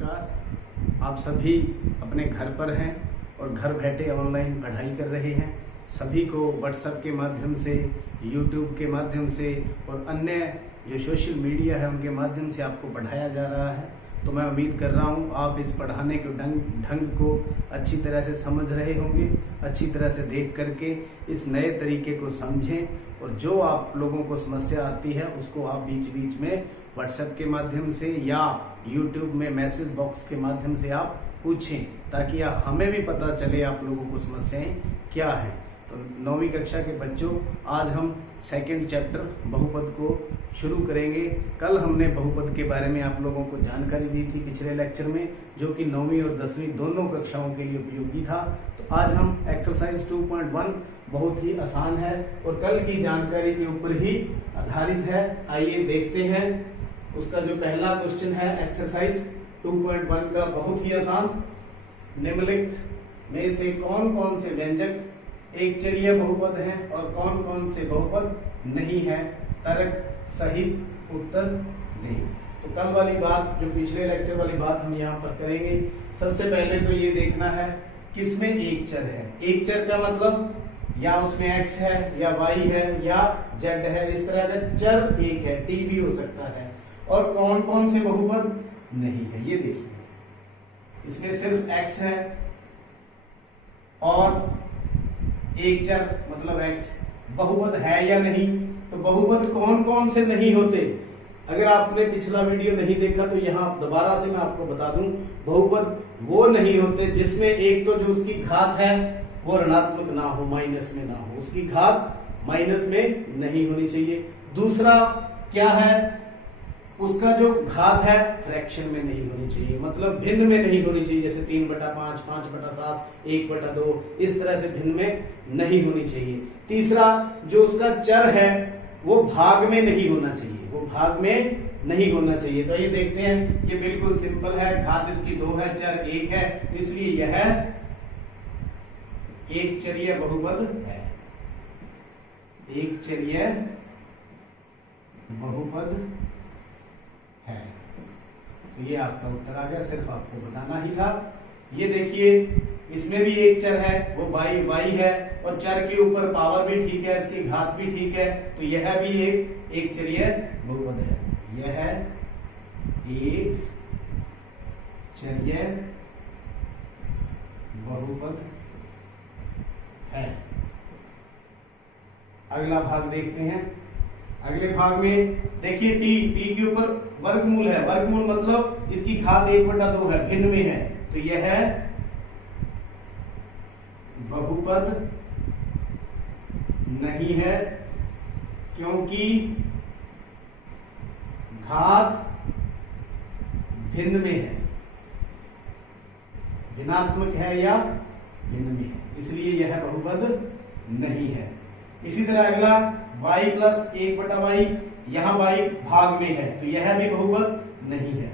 नमस्कार। आप सभी अपने घर पर हैं और घर बैठे ऑनलाइन पढ़ाई कर रहे हैं। सभी को व्हाट्सएप के माध्यम से, यूट्यूब के माध्यम से और अन्य जो सोशल मीडिया है उनके माध्यम से आपको पढ़ाया जा रहा है। तो मैं उम्मीद कर रहा हूँ आप इस पढ़ाने के ढंग को अच्छी तरह से समझ रहे होंगे, अच्छी तरह से देख करके इस नए तरीके को समझें और जो आप लोगों को समस्या आती है उसको आप बीच बीच में व्हाट्सएप के माध्यम से या यूट्यूब में मैसेज बॉक्स के माध्यम से आप पूछें, ताकि हमें भी पता चले आप लोगों को समस्याएं क्या हैं। तो 9वीं कक्षा के बच्चों, आज हम सेकंड चैप्टर बहुपद को शुरू करेंगे। कल हमने बहुपद के बारे में आप लोगों को जानकारी दी थी पिछले लेक्चर में, जो कि 9वीं और 10वीं दोनों कक्षाओं के लिए उपयोगी था। तो आज हम एक्सरसाइज 2.1 बहुत ही आसान है और कल की जानकारी के ऊपर ही आधारित है। आइए देखते हैं। उसका जो पहला क्वेश्चन है एक्सरसाइज 2.1 का, बहुत ही आसान। निम्नलिखित में से कौन कौन से व्यंजक एक चरीय बहुपद हैं और कौन कौन से बहुपद नहीं है, तर्क सहित उत्तर दें। तो कल वाली बात, जो पिछले लेक्चर वाली बात हम यहाँ पर करेंगे। सबसे पहले तो ये देखना है किसमें एक चर है। एक चर का मतलब या उसमें x है या y है या z है, इस तरह का चर एक है, t भी हो सकता है। और कौन कौन से बहुपद नहीं है, ये देखिए। इसमें सिर्फ x है और एक चर मतलब x। बहुपद है या नहीं, तो बहुपद कौन कौन से नहीं होते। अगर आपने पिछला वीडियो नहीं देखा तो यहाँ दोबारा से मैं आपको बता दूं, बहुपद वो नहीं होते जिसमें एक तो जो उसकी घात है वो ऋणात्मक ना हो, माइनस में ना हो, उसकी घात माइनस में नहीं होनी चाहिए। दूसरा क्या है, उसका जो घात है फ्रैक्शन में नहीं होनी चाहिए, मतलब भिन्न में नहीं होनी चाहिए, जैसे 3/5, 5/7, 1/2, इस तरह से भिन्न में नहीं होनी चाहिए। तीसरा, जो उसका चर है वो भाग में नहीं होना चाहिए, वो भाग में नहीं होना चाहिए। तो ये देखते हैं, ये बिल्कुल सिंपल है। घात इसकी 2 है, चर 1 है, तो इसलिए यह एक चरीय बहुपद है। एक चरीय बहुपद है। तो ये आपका उत्तर आ गया, सिर्फ आपको बताना ही था। ये देखिए, इसमें भी एक चर है, वो y है और चर के ऊपर पावर भी ठीक है, इसकी घात भी ठीक है, तो यह भी एक चरीय बहुपद है। यह एक चरीय बहुपद है। अगला भाग देखते हैं। अगले भाग में देखिए, t के ऊपर वर्गमूल है। वर्गमूल मतलब इसकी घात 1/2 है, भिन्न में है, तो यह है बहुपद नहीं है, क्योंकि घात भिन्न में है, भिन्नात्मक है या भिन्न में है, इसलिए यह बहुपद नहीं है। इसी तरह अगला y + 1/y, यहां y भाग में है, तो यह भी बहुपद नहीं है।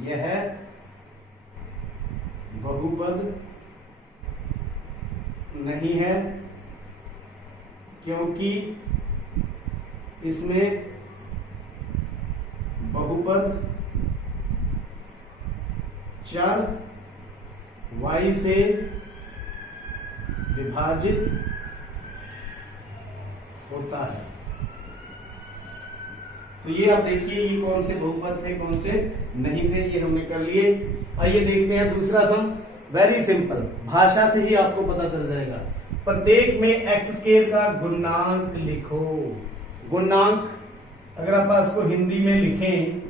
यह बहुपद नहीं है, क्योंकि इसमें बहुपद चर y से विभाजित होता है। तो ये आप देखिए, ये कौन से बहुपद थे, कौन से नहीं थे, ये हमने कर लिए। आइए देखते हैं दूसरा सम। वेरी सिंपल, भाषा से ही आपको पता चल जाएगा। प्रत्येक में x² का गुणांक लिखो। गुणांक अगर आप इसको हिंदी में लिखें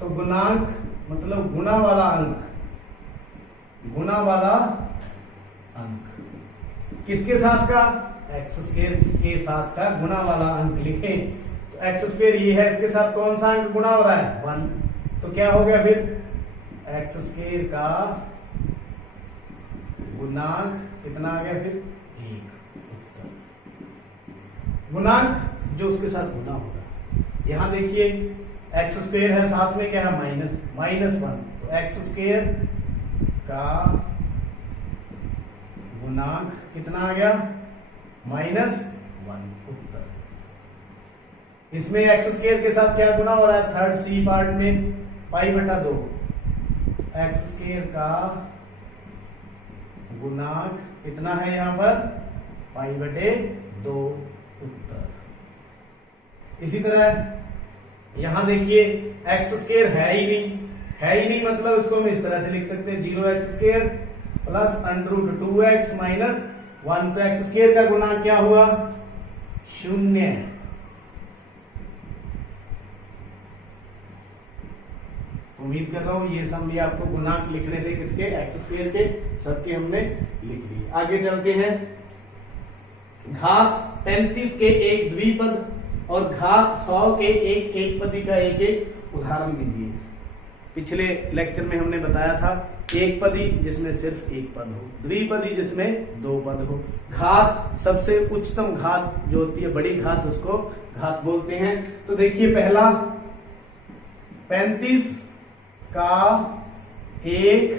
तो गुणांक मतलब गुणा वाला अंक, गुणा वाला अंक किसके साथ का, x² के साथ का गुणा वाला अंक लिखें। तो x² ये है, इसके साथ कौन सा अंक गुणा हो रहा है, 1। तो क्या हो गया फिर, x² का गुणांक कितना आ गया फिर, 1। गुणांक जो उसके साथ गुणा होगा। यहां देखिए x² है, साथ में क्या है, -1, तो x² का गुणांक कितना आ गया, -1 उत्तर। इसमें x² के साथ क्या गुना हो रहा है, थर्ड सी पार्ट में पाई/2, एक्स स्क्वायर का गुणांक कितना है यहां पर, π/2 उत्तर। इसी तरह यहां देखिए एक्स स्क्वायर है ही नहीं, मतलब इसको हम इस तरह से लिख सकते हैं 0x² प्लस √2x माइनस 1। तो एक्स स्क्वायर का गुणांक क्या हुआ, 0। उम्मीद कर रहा हूं ये सम भी आपको गुणांक लिखने थे किसके, एक्स स्क्वायर के, सबके हमने लिख लिए। आगे चलते हैं, घात 35 के एक द्विपद और घात 100 के एक एकपदी का एक उदाहरण दीजिए। पिछले लेक्चर में हमने बताया था एक पदी जिसमें सिर्फ एक पद हो, द्विपदी जिसमें दो पद हो। घात सबसे उच्चतम घात जो होती है, बड़ी घात, उसको घात बोलते हैं। तो देखिए पहला 35 का एक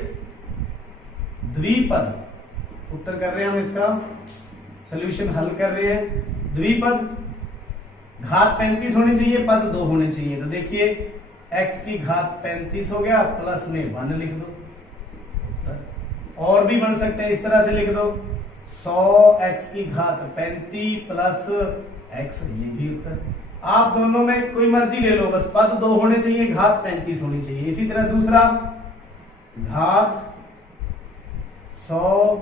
द्विपद, उत्तर कर रहे हैं हम, इसका सॉल्यूशन हल कर रहे हैं। द्विपद, घात 35 होनी चाहिए, पद 2 होने चाहिए। तो देखिए x की घात 35 हो गया, प्लस में 1 लिख दो। और भी बन सकते हैं, इस तरह से लिख दो 100x की घात 35 प्लस x, ये भी उत्तर। आप दोनों में कोई मर्जी ले लो, बस पद 2 होने चाहिए, घात 35 होनी चाहिए। इसी तरह दूसरा, घात 100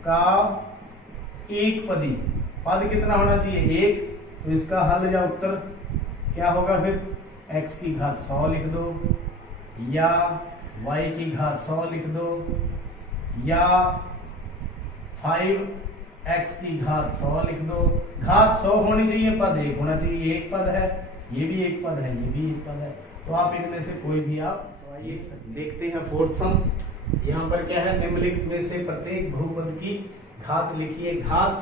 का एक पदी, पद कितना होना चाहिए, 1। तो इसका हल या उत्तर क्या होगा फिर, x की घात 100 लिख दो, या y की घात 100 लिख दो, या 5x की घात 100 लिख दो। घात 100 होनी चाहिए, पद 1 होना चाहिए, एक पद है, ये भी एक पद है, ये भी एक पद है। तो आप इनमें से कोई भी आप, तो आइए देखते हैं फोर्थ सम। यहाँ पर क्या है, निम्नलिखित में से प्रत्येक बहुपद की घात लिखिए। घात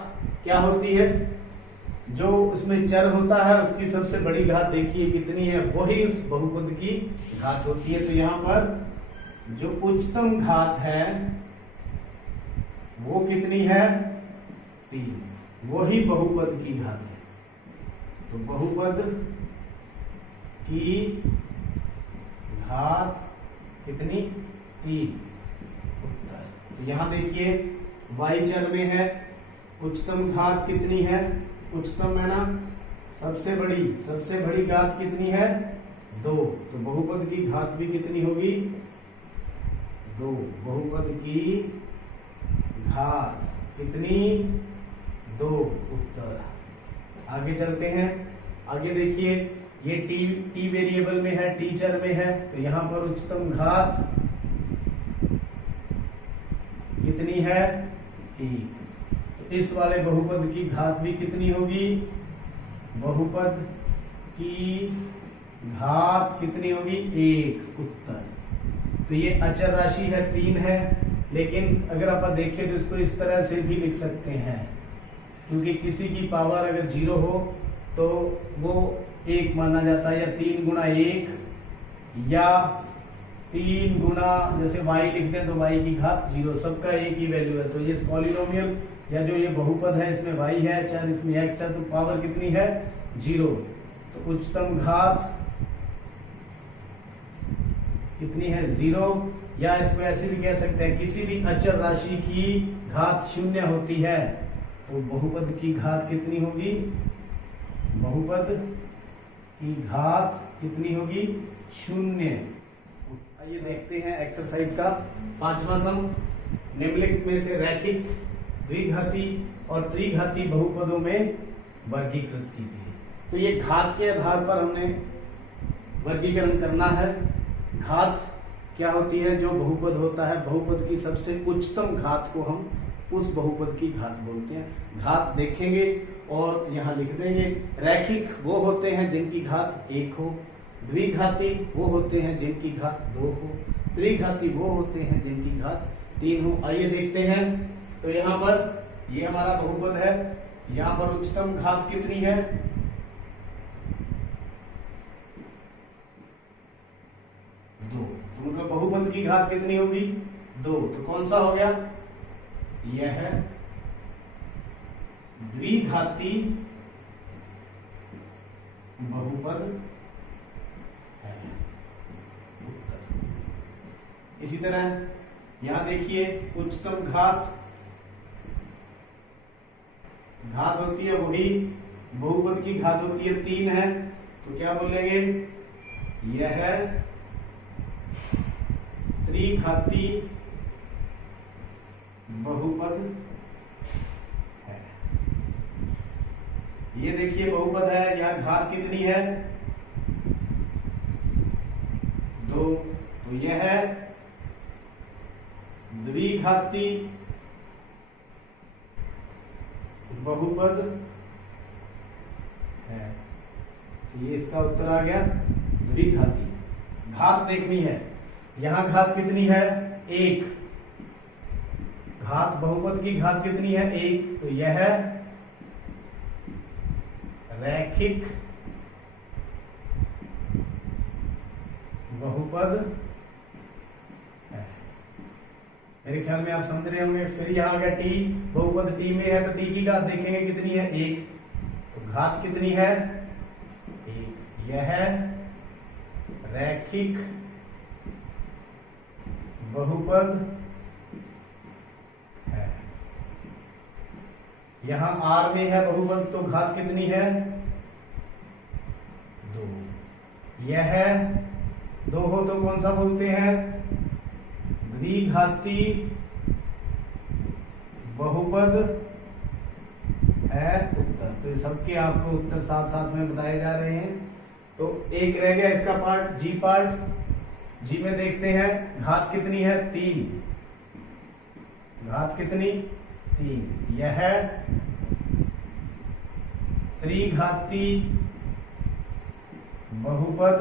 क्या होती है, जो उसमें चर होता है उसकी सबसे बड़ी घात देखिए कितनी है, वही उस बहुपद की घात होती है। तो यहाँ पर जो उच्चतम घात है वो कितनी है, 3, वही बहुपद की घात है। तो बहुपद की घात कितनी, 3 उत्तर। तो यहां देखिए y चर में है, उच्चतम घात कितनी है, उच्चतम है ना, सबसे बड़ी घात कितनी है, 2। तो बहुपद की घात भी कितनी होगी, 2। बहुपद की घात कितनी, 2 उत्तर। आगे चलते हैं, आगे देखिए ये टी वेरिएबल में है, टी चर में है। तो यहां पर उच्चतम घात कितनी है, 1। तो इस वाले बहुपद की घात भी कितनी होगी, बहुपद की घात कितनी होगी, 1 उत्तर। तो ये अचर राशि है, 3 है, लेकिन अगर आप देखें तो इसको इस तरह से भी लिख सकते हैं, क्योंकि किसी की पावर अगर 0 हो तो वो 1 माना जाता है, या 3 गुणा 1, या 3 गुणा, जैसे y लिखते हैं तो y की घात 0, सबका एक ही वैल्यू है। तो ये पॉलिनोमियल या जो ये बहुपद है इसमें y है, चाहे इसमें x है, तो पावर कितनी है, 0। तो उच्चतम घात कितनी है, 0। या इसको ऐसे भी कह सकते हैं, किसी भी अचर राशि की घात 0 होती है तो बहुपद की घात कितनी होगी, बहुपद की घात कितनी होगी, 0। आइए देखते हैं एक्सरसाइज का 5वां सम। निम्नलिखित में से रैखिक, द्विघाती और त्रिघाती बहुपदों में वर्गीकृत कीजिए। तो ये घात के आधार पर हमने वर्गीकरण करना है। घात क्या होती है, जो बहुपद होता है, बहुपद की सबसे उच्चतम घात को हम उस बहुपद की घात बोलते हैं। घात देखेंगे और यहाँ लिख देंगे। रैखिक वो होते हैं जिनकी घात 1 हो, द्विघाती वो होते हैं जिनकी घात 2 हो, त्रिघाती वो होते हैं जिनकी घात 3 हो। आइए देखते हैं। तो यहाँ पर ये हमारा बहुपद है, यहाँ पर उच्चतम घात कितनी है, 2। तो मतलब बहुपद की घात कितनी होगी, 2। तो कौन सा हो गया, यह है द्विघाती बहुपद है, उत्तर। इसी तरह यहां देखिए उच्चतम घात होती है वही बहुपद की घात होती है 3 है, तो क्या बोलेंगे, यह त्रिघाती बहुपद है। ये देखिए बहुपद है, यहां घात कितनी है 2, तो यह है द्विघाती बहुपद है। ये इसका उत्तर आ गया द्विघाती। घात देखनी है, यहां घात कितनी है 1, घात बहुपद की घात कितनी है 1, तो यह रैखिक बहुपद है। मेरे ख्याल में आप समझ रहे होंगे। फिर यहां आ गया टी, बहुपद टी में है तो टी की घात देखेंगे कितनी है 1, तो घात कितनी है 1, यह रैखिक बहुपद है। यहां आर में है बहुपद तो घात कितनी है 2, यह 2 हो तो कौन सा बोलते हैं द्विघाती बहुपद है उत्तर। तो सबके आपको उत्तर साथ साथ में बताए जा रहे हैं। तो एक रह गया इसका पार्ट, जी पार्ट। जी में देखते हैं घात कितनी है 3, घात कितनी 3, यह त्रिघाती बहुपद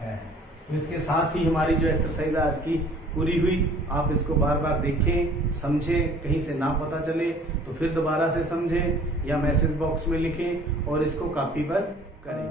है। तो इसके साथ ही हमारी जो एक्सरसाइज आज की पूरी हुई। आप इसको बार बार देखें, समझें, कहीं से ना पता चले तो फिर दोबारा से समझें या मैसेज बॉक्स में लिखें और इसको कॉपी पर करें।